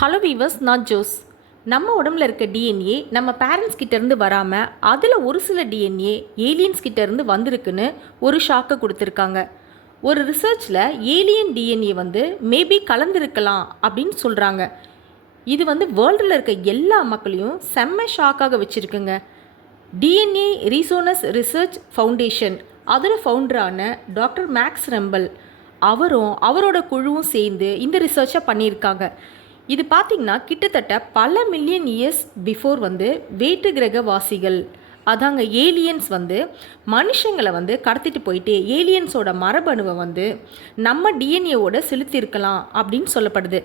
Hello viewers, நான் Jose. நம்ம உடம்புல இருக்க டிஎன்ஏ நம்ம பேரண்ட்ஸ் கிட்டேருந்து வராமல் அதில் ஒரு சில டிஎன்ஏ ஏலியன்ஸ் கிட்டேருந்து வந்திருக்குன்னு ஒரு ஷாக்கை கொடுத்துருக்காங்க. ஒரு ரிசர்ச்சில் ஏலியன் டிஎன்ஏ மேபி கலந்துருக்கலாம் அப்படின்னு சொல்கிறாங்க. இது வேர்ல்டில் இருக்க எல்லா மக்களையும் செம்ம ஷாக்காக வச்சுருக்குங்க. டிஎன்ஏ ரீசோனஸ் ரிசர்ச் ஃபவுண்டேஷன் அதோட ஃபவுண்டரான டாக்டர் மேக்ஸ் ரெம்பல் அவரோட குழுவும் சேர்ந்து இந்த ரிசர்ச்சை பண்ணியிருக்காங்க. இது பார்த்திங்கன்னா கிட்டத்தட்ட பல மில்லியன் இயர்ஸ் பிஃபோர் வேற்று கிரகவாசிகள் அதாங்க ஏலியன்ஸ் மனுஷங்களை கடத்திட்டு போயிட்டு ஏலியன்ஸோட மரபணுவை நம்ம டிஎன்ஏவோட செலுத்தியிருக்கலாம் அப்படின்னு சொல்லப்படுது.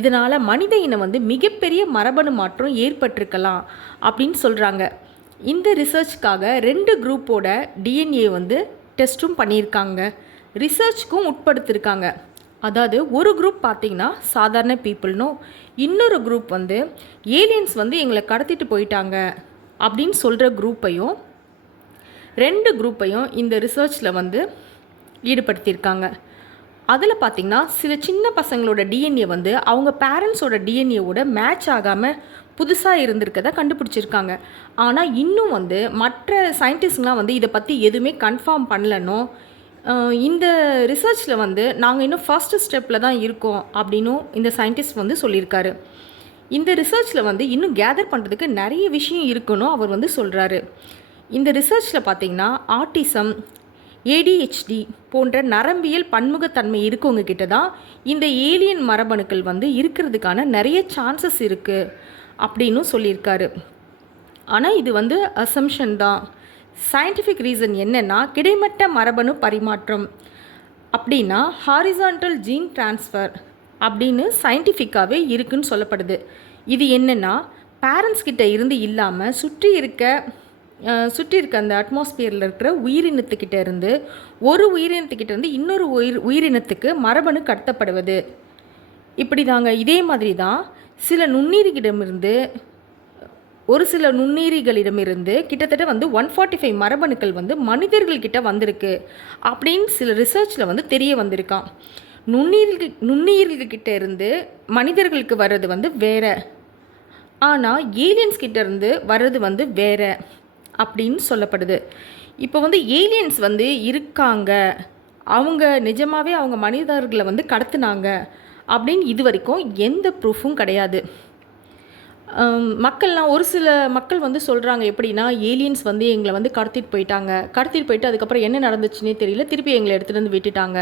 இதனால் மனித இனம் மிகப்பெரிய மரபணு மாற்றம் ஏற்பட்டிருக்கலாம் அப்படின்னு சொல்கிறாங்க. இந்த ரிசர்ச்காக 2 குரூப்போட டிஎன்ஏ டெஸ்ட்டும் பண்ணியிருக்காங்க, ரிசர்ச்சுக்கும் உட்படுத்தியிருக்காங்க. அதாவது ஒரு குரூப் பார்த்திங்கன்னா சாதாரண பீப்புள்னும், இன்னொரு குரூப் ஏலியன்ஸ் எங்களை கடத்திட்டு போயிட்டாங்க அப்படின்னு சொல்கிற குரூப்பையும் 2 குரூப்பையும் இந்த ரிசர்ச்சில் ஈடுபடுத்தியிருக்காங்க. அதில் பார்த்திங்கன்னா சில சின்ன பசங்களோட டிஎன்ஏ அவங்க பேரண்ட்ஸோட டிஎன்ஏவோட மேட்ச் ஆகாமல் புதுசாக இருந்திருக்கதை கண்டுபிடிச்சிருக்காங்க. ஆனால் இன்னும் மற்ற சயின்டிஸ்ட்லாம் இதை பற்றி எதுவுமே கன்ஃபார்ம் பண்ணலன்னோ, இந்த ரிசர்ச்சில் நாங்கள் இன்னும் ஃபர்ஸ்ட் ஸ்டெப்பில் தான் இருக்கோம் அப்படின்னும் இந்த சயின்டிஸ்ட் சொல்லியிருக்காரு. இந்த ரிசர்ச்சில் இன்னும் கேதர் பண்ணுறதுக்கு நிறைய விஷயம் இருக்குன்னு அவர் சொல்கிறாரு. இந்த ரிசர்ச்சில் பார்த்திங்கன்னா ஆட்டிசம், ஏடிஹெச்டி போன்ற நரம்பியல் பன்முகத்தன்மை இருக்கவங்க கிட்ட தான் இந்த ஏலியன் மரபணுக்கள் இருக்கிறதுக்கான நிறைய சான்சஸ் இருக்குது அப்படின்னு சொல்லியிருக்காரு. ஆனால் இது அசம்ஷன் தான். சயின்டிஃபிக் ரீசன் என்னென்னா, கிடைமட்ட மரபணு பரிமாற்றம் அப்படின்னா ஹாரிசான்டல் ஜீன் டிரான்ஸ்ஃபர் அப்படின்னு சயின்டிஃபிக்காகவே இருக்குன்னு சொல்லப்படுது. இது என்னென்னா, பேரண்ட்ஸ் கிட்ட இருந்து இல்லாமல் சுற்றி இருக்க அந்த அட்மாஸ்பியரில் இருக்கிற உயிரினத்துக்கிட்ட இருந்து ஒரு உயிரினத்துக்கிட்ட இருந்து இன்னொரு உயிரினத்துக்கு மரபணு கடத்தப்படுவது. இப்படி தாங்க. இதே மாதிரி தான் ஒரு சில நுண்ணுயிரிகளிடமிருந்து கிட்டத்தட்ட 145 மரபணுக்கள் மனிதர்கள்கிட்ட வந்திருக்கு அப்படின்னு சில ரிசர்ச்சில் தெரிய வந்திருக்கான். நுண்ணுயிர்கள்கிட்ட இருந்து மனிதர்களுக்கு வர்றது வேறு, ஆனால் ஏலியன்ஸ் கிட்ட இருந்து வர்றது வேறு அப்படின்னு சொல்லப்படுது. இப்போ ஏலியன்ஸ் இருக்காங்க, அவங்க நிஜமாகவே அவங்க மனிதர்களை கடத்துனாங்க அப்படின்னு இது வரைக்கும் எந்த ப்ரூஃபும் கிடையாது. மக்கள்லாம் ஒரு சில மக்கள் சொல்கிறாங்க, எப்படின்னா ஏலியன்ஸ் எங்களை கடத்திட்டு போயிட்டு அதுக்கப்புறம் என்ன நடந்துச்சுன்னே தெரியல, திருப்பி எங்களை எடுத்துகிட்டு வந்து விட்டுட்டாங்க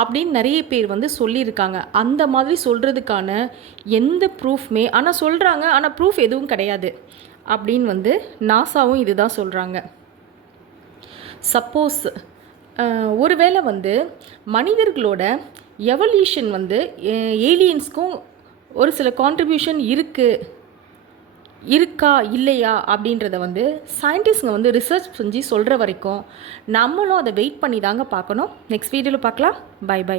அப்படின்னு நிறைய பேர் சொல்லியிருக்காங்க. அந்த மாதிரி சொல்கிறதுக்கான எந்த ப்ரூஃப்மே ஆனால் சொல்கிறாங்க, ஆனால் ப்ரூஃப் எதுவும் கிடையாது அப்படின்னு நாசாவும் இதுதான் சொல்கிறாங்க. சப்போஸ் ஒருவேளை மனிதர்களோட எவல்யூஷன் ஏலியன்ஸ்க்கும் ஒரு சில கான்ட்ரிபியூஷன் இருக்கா இல்லையா அப்படின்றத சயின்டிஸ்ட்ங்க ரிசர்ச் செஞ்சு சொல்கிற வரைக்கும் நம்மளும் அதை வெயிட் பண்ணி தாங்க பார்க்கணும். நெக்ஸ்ட் வீடியோவில் பார்க்கலாம். Bye by.